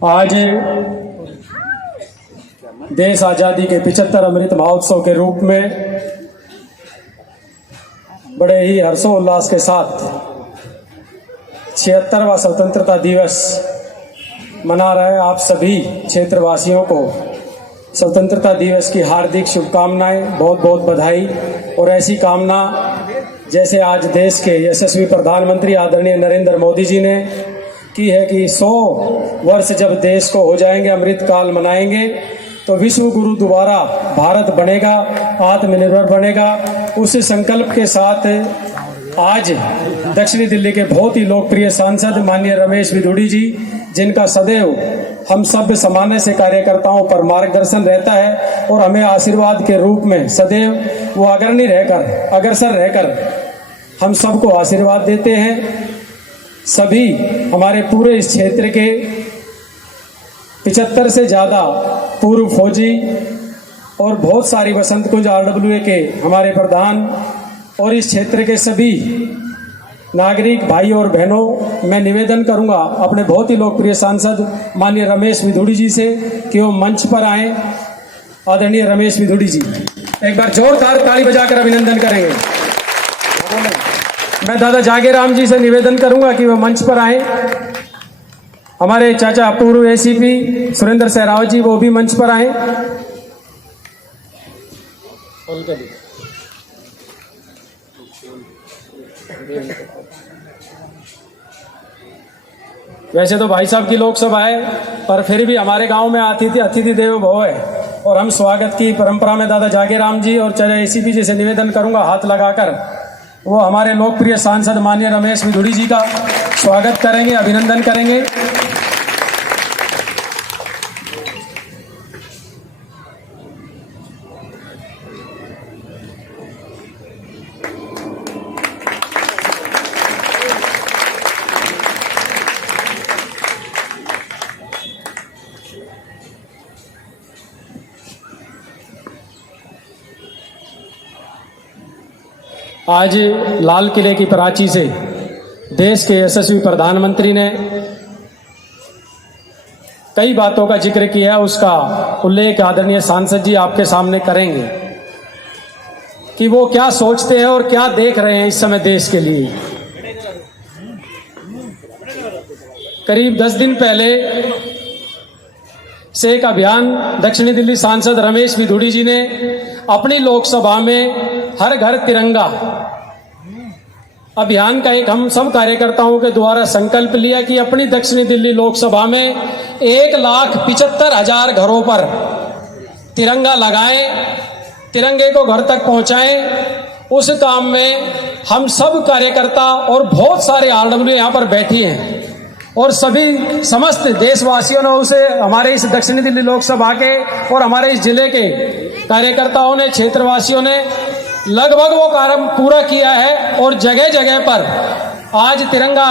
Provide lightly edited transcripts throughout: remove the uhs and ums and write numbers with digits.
आज देश आज़ादी के 75 अमृत महोत्सव के रूप में बड़े ही हर्षोल्लास के साथ 76वां स्वतंत्रता दिवस मना रहे आप सभी क्षेत्रवासियों को स्वतंत्रता दिवस की हार्दिक शुभकामनाएं, बहुत बहुत बधाई। और ऐसी कामना जैसे आज देश के यशस्वी प्रधानमंत्री आदरणीय नरेंद्र मोदी जी ने की है कि 100 वर्ष जब देश को हो जाएंगे, अमृत काल मनाएंगे, तो विश्व गुरु दोबारा भारत बनेगा, आत्मनिर्भर बनेगा। उस संकल्प के साथ आज दक्षिणी दिल्ली के बहुत ही लोकप्रिय सांसद माननीय रमेश विधुड़ी जी, जिनका सदैव हम सब सामान्य से कार्यकर्ताओं पर मार्गदर्शन रहता है और हमें आशीर्वाद के रूप में सदैव वो अग्रसर रहकर हम सबको आशीर्वाद देते हैं। सभी हमारे पूरे इस क्षेत्र के 75 से ज़्यादा पूर्व फौजी और बहुत सारी वसंत कुंज RWA के हमारे प्रधान और इस क्षेत्र के सभी नागरिक भाई और बहनों, मैं निवेदन करूंगा अपने बहुत ही लोकप्रिय सांसद माननीय रमेश विधुड़ी जी से कि वो मंच पर आए। आदरणीय रमेश विधुड़ी जी, एक बार जोरदार ताली बजाकर अभिनंदन करेंगे। मैं दादा जागेराम जी से निवेदन करूंगा कि वो मंच पर आए। हमारे चाचा पूर्व ACP सुरेंद्र सहरावत जी, वो भी मंच पर आए। वैसे तो भाई साहब की लोकसभा है, पर फिर भी हमारे गांव में अतिथि देवो भव है और हम स्वागत की परंपरा में दादा जागेराम जी और चाचा ACP जी से निवेदन करूंगा हाथ लगाकर वो हमारे लोकप्रिय सांसद माननीय रमेश विधुड़ी जी का स्वागत करेंगे, अभिनंदन करेंगे। आज लाल किले की प्राची से देश के यशस्वी प्रधानमंत्री ने कई बातों का जिक्र किया, उसका उल्लेख आदरणीय सांसद जी आपके सामने करेंगे कि वो क्या सोचते हैं और क्या देख रहे हैं इस समय देश के लिए। करीब 10 दिन पहले से एक अभियान दक्षिणी दिल्ली सांसद रमेश विधुड़ी जी ने अपनी लोकसभा में हर घर तिरंगा अभियान का एक हम सब कार्यकर्ताओं के द्वारा संकल्प लिया कि अपनी दक्षिणी दिल्ली लोकसभा में 1,75,000 घरों पर तिरंगा लगाएं, तिरंगे को घर तक पहुंचाएं। उस काम में हम सब कार्यकर्ता और बहुत सारे RWA यहाँ पर बैठी हैं और सभी समस्त देशवासियों ने उसे हमारे इस दक्षिणी दिल्ली लोकसभा के और हमारे इस जिले के कार्यकर्ताओं ने, क्षेत्रवासियों ने लगभग वो कार्य पूरा किया है और जगह जगह पर आज तिरंगा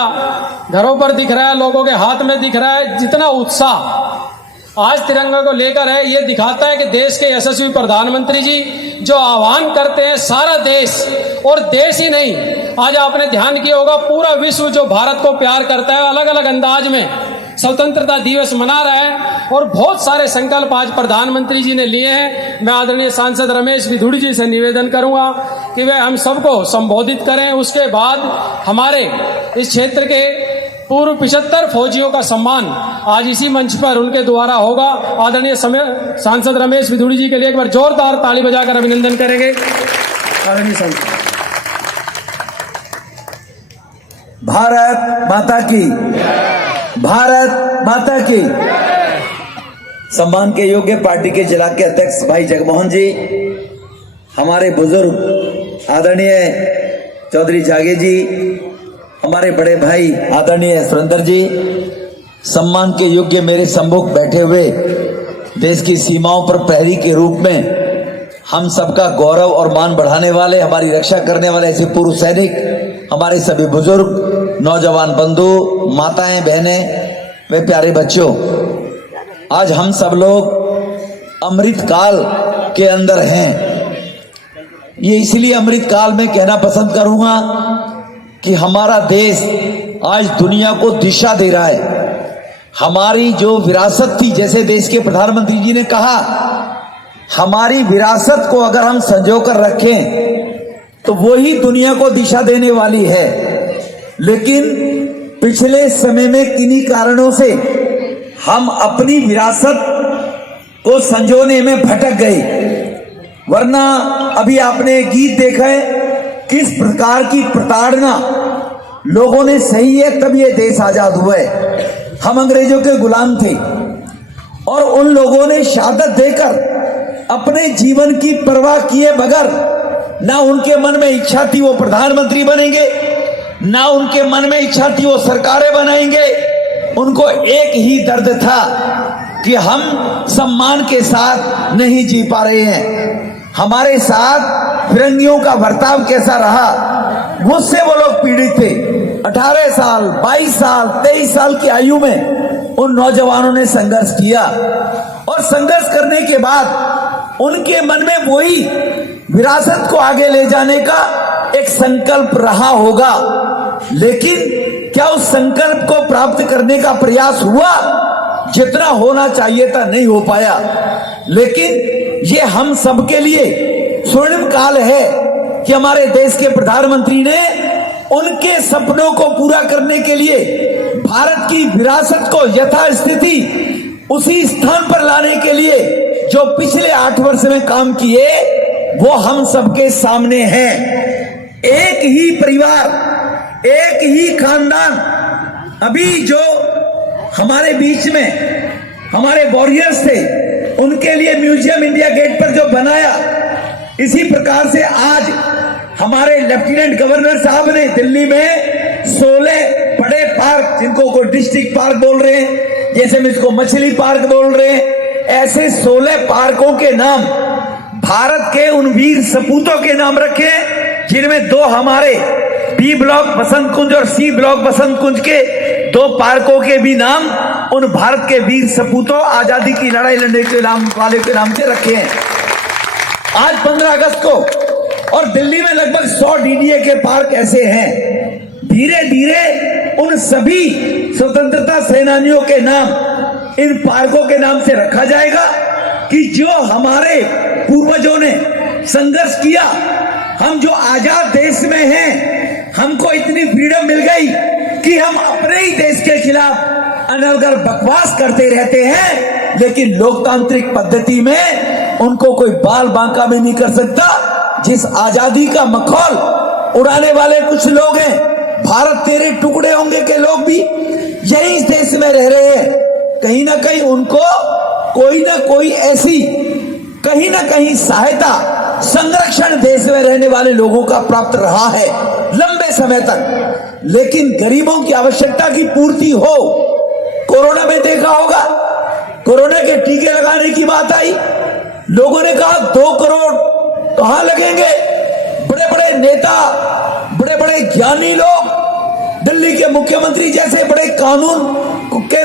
घरों पर दिख रहा है, लोगों के हाथ में दिख रहा है। जितना उत्साह आज तिरंगा को लेकर है, ये दिखाता है कि देश के यशस्वी प्रधानमंत्री जी जो आह्वान करते हैं, सारा देश और देश ही नहीं, आज आपने ध्यान किया होगा पूरा विश्व जो भारत को प्यार करता है अलग अलग अंदाज में स्वतंत्रता दिवस मना रहा है और बहुत सारे संकल्प आज प्रधानमंत्री जी ने लिए हैं। मैं आदरणीय सांसद रमेश विधुड़ी जी से निवेदन करूंगा कि वे हम सबको संबोधित करें। उसके बाद हमारे इस क्षेत्र के पूर्व 75 फौजियों का सम्मान आज इसी मंच पर उनके द्वारा होगा। आदरणीय सांसद रमेश विधुड़ी जी के लिए एक बार जोरदार ताली बजाकर अभिनंदन करेंगे। आदरणीय सांसद। भारत माता की, भारत माता की। सम्मान के योग्य पार्टी के जिला के अध्यक्ष भाई जगमोहन जी, हमारे बुजुर्ग आदरणीय चौधरी जागे जी, हमारे बड़े भाई आदरणीय सुरेंद्र जी, सम्मान के योग्य मेरे सम्मुख बैठे हुए देश की सीमाओं पर प्रहरी के रूप में हम सबका गौरव और मान बढ़ाने वाले, हमारी रक्षा करने वाले ऐसे पूर्व सैनिक, हमारे सभी बुजुर्ग, नौजवान बंधु, माताएं, बहनें, वे प्यारे बच्चों, आज हम सब लोग अमृत काल के अंदर हैं। ये इसलिए अमृत काल में कहना पसंद करूंगा कि हमारा देश आज दुनिया को दिशा दे रहा है। हमारी जो विरासत थी, जैसे देश के प्रधानमंत्री जी ने कहा, हमारी विरासत को अगर हम संजो कर रखें तो वो ही दुनिया को दिशा देने वाली है। लेकिन पिछले समय में किन्हीं कारणों से हम अपनी विरासत को संजोने में भटक गए, वरना अभी आपने गीत देखा है किस प्रकार की प्रताड़ना लोगों ने सही है, तब ये देश आजाद हुआ है। हम अंग्रेजों के गुलाम थे और उन लोगों ने शहादत देकर अपने जीवन की परवाह किए बगैर, ना उनके मन में इच्छा थी वो प्रधानमंत्री बनेंगे, ना उनके मन में इच्छा थी वो सरकारें बनाएंगे। उनको एक ही दर्द था कि हम सम्मान के साथ नहीं जी पा रहे हैं, हमारे साथ फिरंगियों का बर्ताव कैसा रहा, मुझसे वो लोग पीड़ित थे। 18 साल, 22 साल, 23 साल की आयु में उन नौजवानों ने संघर्ष किया और संघर्ष करने के बाद उनके मन में वही विरासत को आगे ले जाने का एक संकल्प रहा होगा। लेकिन क्या उस संकल्प को प्राप्त करने का प्रयास हुआ? जितना होना चाहिए था नहीं हो पाया। लेकिन ये हम सबके लिए स्वर्णिम काल है कि हमारे देश के प्रधानमंत्री ने उनके सपनों को पूरा करने के लिए भारत की विरासत को यथास्थिति उसी स्थान पर लाने के लिए जो पिछले 8 वर्ष में काम किए वो हम सबके सामने हैं। एक ही परिवार, एक ही खानदान, अभी जो हमारे बीच में हमारे वॉरियर्स थे उनके लिए म्यूजियम इंडिया गेट पर जो बनाया, इसी प्रकार से आज हमारे लेफ्टिनेंट गवर्नर साहब ने दिल्ली में 16 बड़े पार्क, जिनको कोई डिस्ट्रिक्ट पार्क बोल रहे हैं, जैसे हम इसको मछली पार्क बोल रहे हैं, ऐसे 16 पार्कों के नाम भारत के उन वीर सपूतों के नाम रखे, जिनमें 2 हमारे बी ब्लॉक बसंत कुंज और सी ब्लॉक बसंत कुंज के 2 पार्कों के भी नाम उन भारत के वीर सपूतों, आजादी की लड़ाई लड़ने के नाम वाले के नाम से रखे हैं। आज 15 अगस्त को और दिल्ली में लगभग 100 डीडीए के पार्क ऐसे हैं। धीरे धीरे उन सभी स्वतंत्रता सेनानियों के नाम इन पार्कों के नाम से रखा जाएगा कि जो हमारे पूर्वजों ने संघर्ष किया, हम जो आजाद देश में हैं, हमको इतनी फ्रीडम मिल गई कि हम अपने ही देश के खिलाफ अनर्गल बकवास करते रहते हैं, लेकिन लोकतांत्रिक पद्धति में उनको कोई बाल बांका भी नहीं कर सकता। जिस आजादी का मखौल उड़ाने वाले कुछ लोग हैं, भारत तेरे टुकड़े होंगे के लोग भी यही इस देश में रह रहे हैं, कहीं ना कहीं उनको कोई ना कोई ऐसी कहीं ना कहीं सहायता, संरक्षण देश में रहने वाले लोगों का प्राप्त रहा है लंबे समय तक। लेकिन गरीबों की आवश्यकता की पूर्ति हो, कोरोना में देखा होगा, कोरोना के टीके लगाने की बात आई, लोगों ने कहा 2 करोड़ कहां लगेंगे? बड़े बड़े नेता, बड़े बड़े ज्ञानी लोग, दिल्ली के मुख्यमंत्री जैसे बड़े कानून के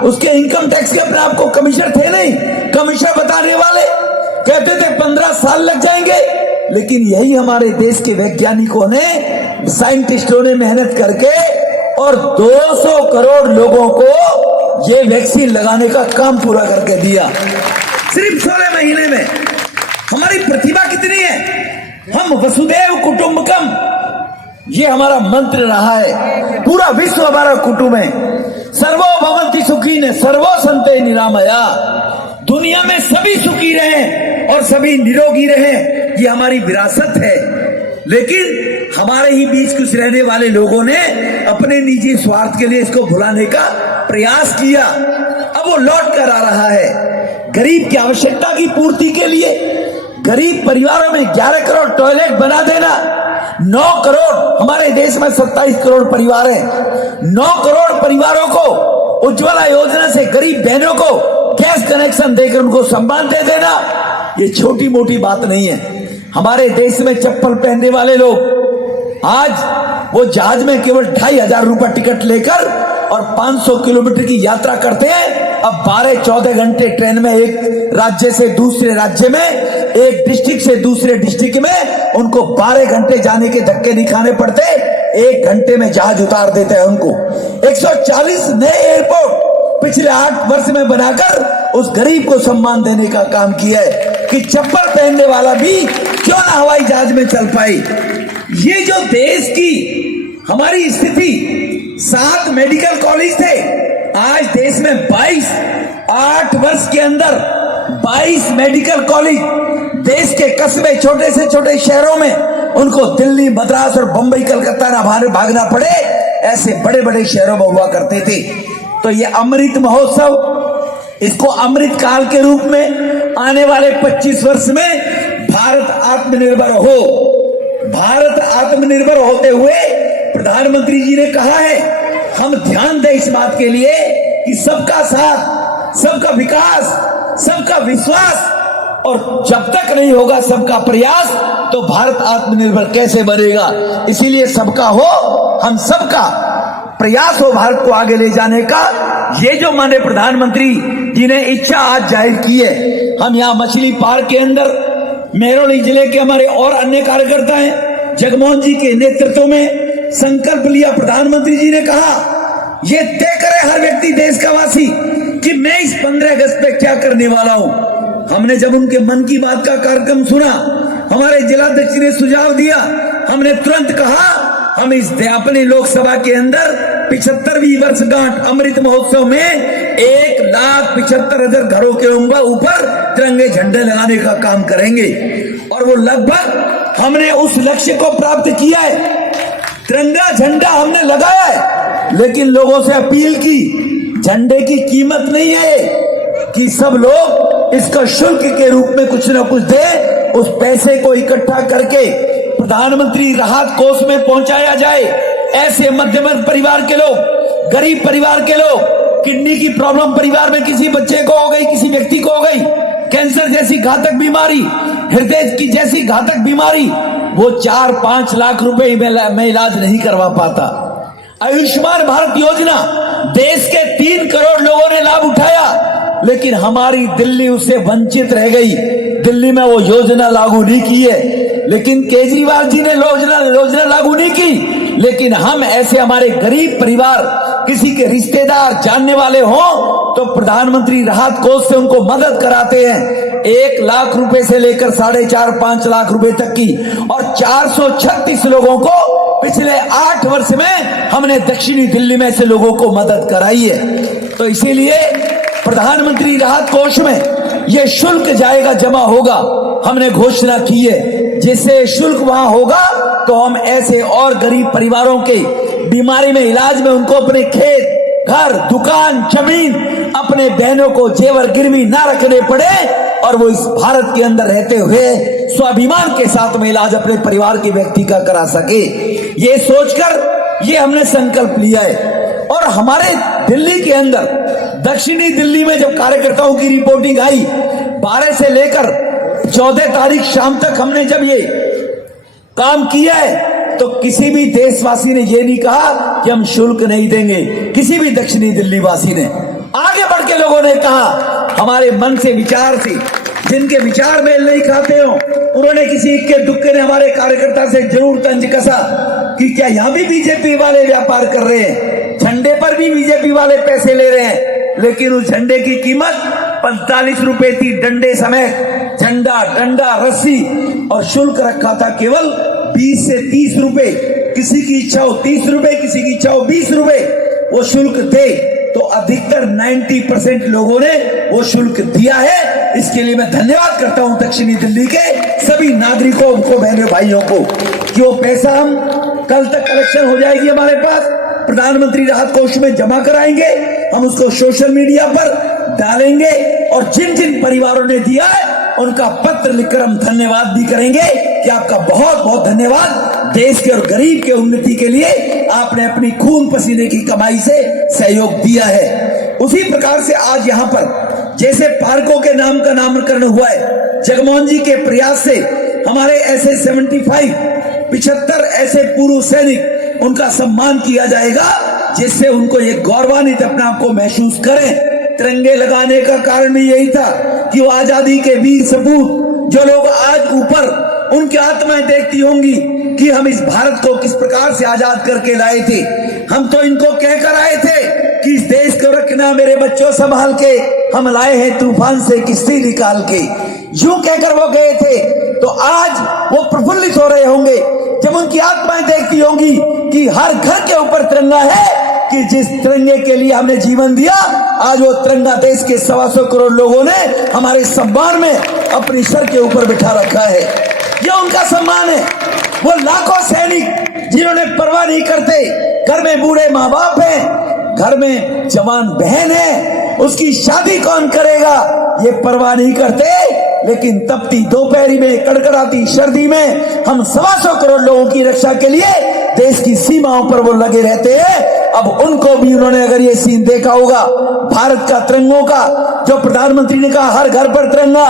उसके इनकम टैक्स के अपने आप को कमिश्नर थे नहीं, कमिश्नर बताने वाले कहते थे 15 साल लग जाएंगे। लेकिन यही हमारे देश के वैज्ञानिकों ने, साइंटिस्टों ने मेहनत करके और 200 करोड़ लोगों को ये वैक्सीन लगाने का काम पूरा करके दिया सिर्फ 16 महीने में। हमारी प्रतिभा कितनी है, हम वसुदैव कुटुंबकम, ये हमारा मंत्र रहा है, पूरा विश्व हमारा कुटुंब है। सर्वो भवन्ति सुखिनः सर्वो सन्ति निरामया, दुनिया में सभी सुखी रहें और सभी निरोगी रहें, ये हमारी विरासत है। लेकिन हमारे ही बीच कुछ रहने वाले लोगों ने अपने निजी स्वार्थ के लिए इसको भुलाने का प्रयास किया। अब वो लौट कर आ रहा है। गरीब की आवश्यकता की पूर्ति के लिए गरीब परिवारों में 11 करोड़ टॉयलेट बना देना, 9 करोड़, हमारे देश में 27 करोड़ परिवार हैं, 9 करोड़ परिवारों को उज्ज्वला योजना से गरीब बहनों को गैस कनेक्शन देकर उनको सम्मान दे देना, ये छोटी मोटी बात नहीं है। हमारे देश में चप्पल पहनने वाले लोग आज वो जहाज में केवल 2500 रुपए टिकट लेकर और 500 किलोमीटर की यात्रा करते हैं। अब 12-14 घंटे ट्रेन में एक राज्य से दूसरे राज्य में, एक डिस्ट्रिक्ट से दूसरे डिस्ट्रिक्ट में उनको 12 घंटे जाने के धक्के नहीं खाने पड़ते। 1 घंटे में जहाज उतार देते हैं उनको। 140 नए एयरपोर्ट पिछले 8 वर्ष में बनाकर उस गरीब को सम्मान देने का काम किया है कि चप्पल पहनने वाला भी क्यों ना हवाई जहाज में चल पाए। ये जो देश की हमारी स्थिति, 7 मेडिकल कॉलेज थे, आज देश में 22, 8 वर्ष के अंदर 22 मेडिकल कॉलेज देश के कस्बे, छोटे से छोटे शहरों में उनको दिल्ली, मद्रास और बंबई, कलकत्ता ना भागना पड़े, ऐसे बड़े बड़े शहरों में हुआ करते थे। तो ये अमृत महोत्सव, इसको अमृत काल के रूप में आने वाले 25 वर्ष में भारत आत्मनिर्भर हो। भारत आत्मनिर्भर होते हुए प्रधानमंत्री जी ने कहा है हम ध्यान दें इस बात के लिए कि सबका साथ, सबका विकास, सबका विश्वास, और जब तक नहीं होगा सबका प्रयास तो भारत आत्मनिर्भर कैसे बनेगा। इसीलिए सबका हो, हम सबका प्रयास हो भारत को आगे ले जाने का। ये जो माननीय प्रधानमंत्री जी ने इच्छा आज जाहिर की है, हम यहाँ मछली पार्क के अंदर महरौली जिले के हमारे और अन्य कार्यकर्ता हैं, जगमोहन जी के नेतृत्व में संकल्प लिया। प्रधानमंत्री जी ने कहा ये तय करे हर व्यक्ति देश का वासी कि मैं इस 15 अगस्त पे क्या करने वाला हूं। हमने जब उनके मन की बात का कार्यक्रम सुना, हमारे जिलाध्यक्ष ने सुझाव दिया, हमने तुरंत कहा हम इस अपनी लोकसभा के अंदर 75वीं वर्षगांठ अमृत महोत्सव में 1,75,000 घरों के ऊपर तिरंगे झंडे लगाने का काम करेंगे। और वो लगभग हमने उस लक्ष्य को प्राप्त किया है। तिरंगा झंडा हमने लगाया है, लेकिन लोगों से अपील की, झंडे की कीमत नहीं है कि सब लोग इसका शुल्क के रूप में कुछ ना कुछ दे। उस पैसे को इकट्ठा करके प्रधानमंत्री राहत कोष में पहुंचाया जाए। ऐसे मध्यम वर्ग परिवार के लोग, गरीब परिवार के लोग, किडनी की प्रॉब्लम परिवार में किसी बच्चे को हो गई, किसी व्यक्ति को हो गई, कैंसर जैसी घातक बीमारी, हृदय की जैसी घातक बीमारी, वो 4-5 लाख रुपए में इलाज नहीं करवा पाता। आयुष्मान भारत योजना देश के 3 करोड़ लोगों ने लाभ उठाया, लेकिन हमारी दिल्ली उससे वंचित रह गई। दिल्ली में वो योजना लागू नहीं की है, लेकिन केजरीवाल जी ने योजना लागू नहीं की। लेकिन हम ऐसे हमारे गरीब परिवार, किसी के रिश्तेदार जानने वाले हों तो प्रधानमंत्री राहत कोष से उनको मदद कराते हैं। 1 लाख रुपए से लेकर 4.5-5 लाख रुपए तक की, और 436 लोगों को पिछले 8 वर्ष में हमने दक्षिणी दिल्ली में से लोगों को मदद कराई है। तो इसीलिए प्रधानमंत्री राहत कोष में ये शुल्क जाएगा, जमा होगा, हमने घोषणा की है। जिससे शुल्क वहां होगा तो हम ऐसे और गरीब परिवारों के बीमारी में, इलाज में उनको अपने खेत, घर, दुकान, जमीन, अपने बहनों को जेवर गिरवी ना रखने पड़े, और वो इस भारत के अंदर रहते हुए स्वाभिमान के साथ में इलाज अपने परिवार के व्यक्ति का करा सके। ये सोचकर ये हमने संकल्प लिया है। और हमारे दिल्ली के अंदर, दक्षिणी दिल्ली में जब कार्यकर्ताओं की रिपोर्टिंग आई, 12 से लेकर 14 तारीख शाम तक हमने जब ये काम किया है, तो किसी भी देशवासी ने ये नहीं कहा कि हम शुल्क नहीं देंगे। किसी भी दक्षिणी दिल्ली वासी ने आगे बढ़ के लोगों ने कहा, हमारे मन से, विचार से, जिनके विचार मेल नहीं खाते हो, उन्होंने किसी इक्के दुक्के ने हमारे कार्यकर्ता से जरूर तंज कसा कि क्या यहां भी बीजेपी वाले व्यापार कर रहे हैं, झंडे पर भी बीजेपी वाले पैसे ले रहे हैं। लेकिन उस झंडे की कीमत 45 रुपए थी, डंडे समेत, झंडा, डंडा, रस्सी, और शुल्क रखा था केवल 20 से 30 रुपए। किसी की इच्छा हो 30 रुपए, किसी की इच्छा हो 20 रुपए वो शुल्क दे। तो अधिकतर 90% लोगों ने वो शुल्क दिया है। इसके लिए मैं धन्यवाद करता हूं दक्षिणी दिल्ली के सभी नागरिकों को, बहनों भाइयों को, कि वो पैसा हम कल तक कलेक्शन हो जाएगी हमारे पास, प्रधानमंत्री राहत कोष में जमा कराएंगे, हम उसको सोशल मीडिया पर डालेंगे, और जिन जिन परिवारों ने दिया है उनका पत्र लिखकर हम धन्यवाद भी करेंगे कि आपका बहुत बहुत धन्यवाद। देश के और गरीब के उन्नति के लिए आपने अपनी खून पसीने की कमाई से सहयोग दिया है। उसी प्रकार से आज यहाँ पर जैसे पार्कों के नाम का नामकरण हुआ है, जगमोहन जी के प्रयास से हमारे ऐसे 75 ऐसे पूर्व सैनिक, उनका सम्मान किया जाएगा, जिससे उनको ये गौरवान्वित अपने आप को महसूस करें। तिरंगे लगाने का कारण भी यही था कि वो आजादी के वीर सपूत, जो लोग आज ऊपर उनकी आत्माएं देखती होंगी कि हम इस भारत को किस प्रकार से आजाद करके लाए थे। हम तो इनको कहकर आए थे कि इस देश को रखना मेरे बच्चों संभाल के, हम लाए हैं तूफान से किश्ती निकाल के, यूं कहकर वो गए थे। तो आज वो प्रफुल्लित हो रहे होंगे जब उनकी आत्माएं देखती होंगी कि हर घर के ऊपर तिरंगा है, कि जिस तिरंगे के लिए हमने जीवन दिया, आज वो तिरंगा देश के 125 करोड़ लोगों ने हमारे सम्मान में अपनी सर के ऊपर बिठा रखा है। ये उनका सम्मान है। वो लाखों सैनिक जिन्होंने परवाह नहीं करते, घर में बूढ़े माँ बाप हैं, घर में जवान बहन है, उसकी शादी कौन करेगा ये परवाह नहीं करते, लेकिन तपती दोपहरी में, कड़कड़ाती सर्दी में हम 125 करोड़ लोगों की रक्षा के लिए देश की सीमाओं पर वो लगे रहते हैं। अब उनको भी उन्होंने अगर ये सीन देखा होगा भारत का तिरंगों का, जो प्रधानमंत्री ने कहा हर घर पर तिरंगा,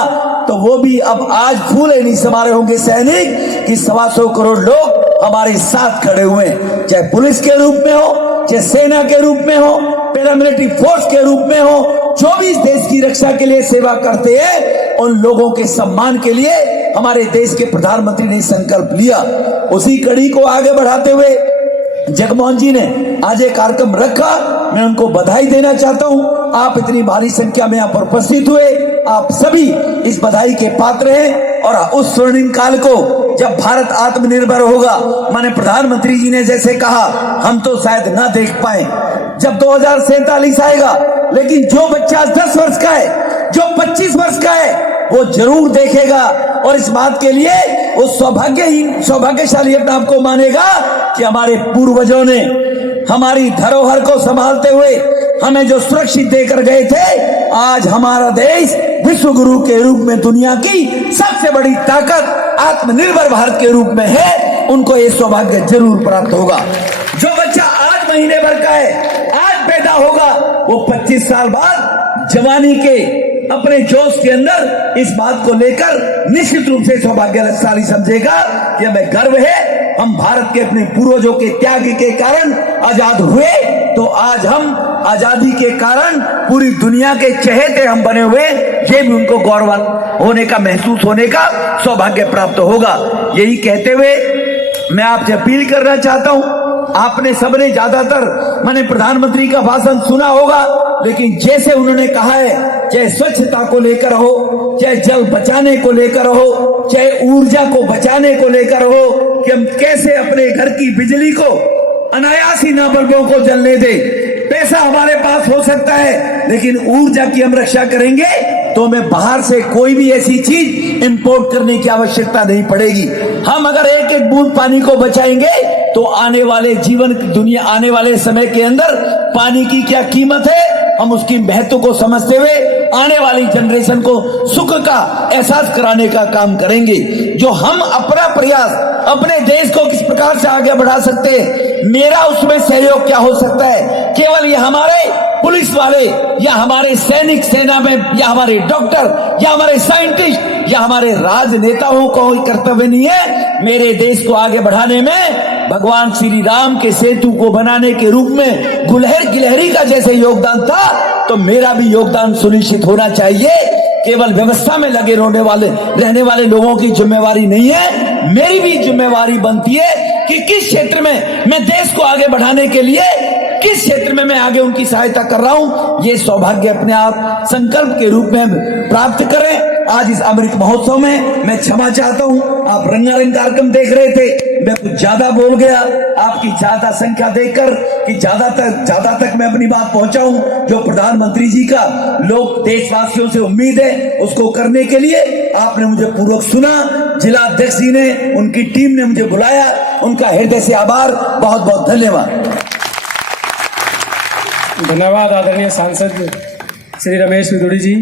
तो वो भी अब आज फूले नहीं समा रहे होंगे सैनिक कि 125 करोड़ लोग हमारे साथ खड़े हुए हैं, चाहे पुलिस के रूप में हो, चाहे सेना के रूप में हो, पैरामिलिट्री फोर्स के रूप में हो, जो भी इस देश की रक्षा के लिए सेवा करते हैं, उन लोगों के सम्मान के लिए हमारे देश के प्रधानमंत्री ने संकल्प लिया। उसी कड़ी को आगे बढ़ाते हुए जगमोहन जी ने आज एक कार्यक्रम रखा। मैं उनको बधाई देना चाहता हूं। आप इतनी भारी संख्या में यहाँ पर उपस्थित हुए, आप सभी इस बधाई के पात्र हैं। और उस स्वर्णिम काल को जब भारत आत्मनिर्भर होगा, माने प्रधानमंत्री जी ने जैसे कहा, हम तो शायद ना देख पाए जब 2047 आएगा, लेकिन जो बच्चा 10 वर्ष का है, जो 25 वर्ष का है, वो जरूर देखेगा। और इस बात के लिए वो सौभाग्यशाली अपने आप को मानेगा कि हमारे पूर्वजों ने हमारी धरोहर को संभालते हुए हमें जो सुरक्षित देकर गए थे, आज हमारा देश विश्व गुरु के रूप में दुनिया की सबसे बड़ी ताकत आत्मनिर्भर भारत के रूप में है। उनको ये सौभाग्य जरूर प्राप्त होगा। जो बच्चा आज महीने भर का है, आज पैदा होगा, वो 25 साल बाद जवानी के अपने जोश के अंदर इस बात को लेकर निश्चित रूप से सौभाग्यशाली समझेगा कि हमें गर्व है, हम भारत के अपने पूर्वजों के त्याग के कारण आजाद हुए, तो आज हम आजादी के कारण पूरी दुनिया के चहेते हम बने हुए, ये भी उनको गौरव होने का, महसूस होने का सौभाग्य प्राप्त होगा। यही कहते हुए मैं आपसे अपील करना चाहता हूं, आपने सबने ज्यादातर मैंने प्रधानमंत्री का भाषण सुना होगा, लेकिन जैसे उन्होंने कहा है, चाहे स्वच्छता को लेकर हो, चाहे जल बचाने को लेकर हो, चाहे ऊर्जा को बचाने को लेकर हो, कि हम कैसे अपने घर की बिजली को अनायासी ना बल्बों को जलने दे। पैसा हमारे पास हो सकता है, लेकिन ऊर्जा की हम रक्षा करेंगे तो हमें बाहर से कोई भी ऐसी चीज इंपोर्ट करने की आवश्यकता नहीं पड़ेगी। हम अगर एक एक बूंद पानी को बचाएंगे तो आने वाले आने वाले समय के अंदर पानी की क्या कीमत है, हम उसकी महत्व को समझते हुए आने वाली जनरेशन को सुख का एहसास कराने का काम करेंगे। जो हम अपना प्रयास अपने देश को किस प्रकार से आगे बढ़ा सकते हैं, मेरा उसमें सहयोग क्या हो सकता है, केवल ये हमारे पुलिस वाले या हमारे सैनिक सेना में या हमारे डॉक्टर या हमारे साइंटिस्ट या हमारे राजनेताओं को कर्तव्य नहीं है। मेरे देश को आगे बढ़ाने में भगवान श्री राम के सेतु को बनाने के रूप में गुलहर गिलहरी का जैसे योगदान था, तो मेरा भी योगदान सुनिश्चित होना चाहिए। केवल व्यवस्था में लगे रहने वाले लोगों की जिम्मेवारी नहीं है, मेरी भी जिम्मेवारी बनती है कि किस क्षेत्र में मैं देश को आगे बढ़ाने के लिए, किस क्षेत्र में मैं आगे उनकी सहायता कर रहा हूं। ये सौभाग्य अपने आप संकल्प के रूप में प्राप्त करें। आज इस अमृत महोत्सव में मैं क्षमा चाहता हूं, आप रंगारंग कार्यक्रम देख रहे थे, मैं कुछ ज्यादा बोल गया, आपकी ज्यादा संख्या देखकर कि ज्यादा तक मैं अपनी बात पहुंचाऊं। जो प्रधानमंत्री जी का लोग देशवासियों से उम्मीद है, उसको करने के लिए आपने मुझे पूर्वक सुना। जिला अध्यक्ष जी ने, उनकी टीम ने मुझे बुलाया, उनका हृदय से आभार, बहुत बहुत धन्यवाद। धन्यवाद आदरणीय सांसद श्री रमेश विदुड़ी जी।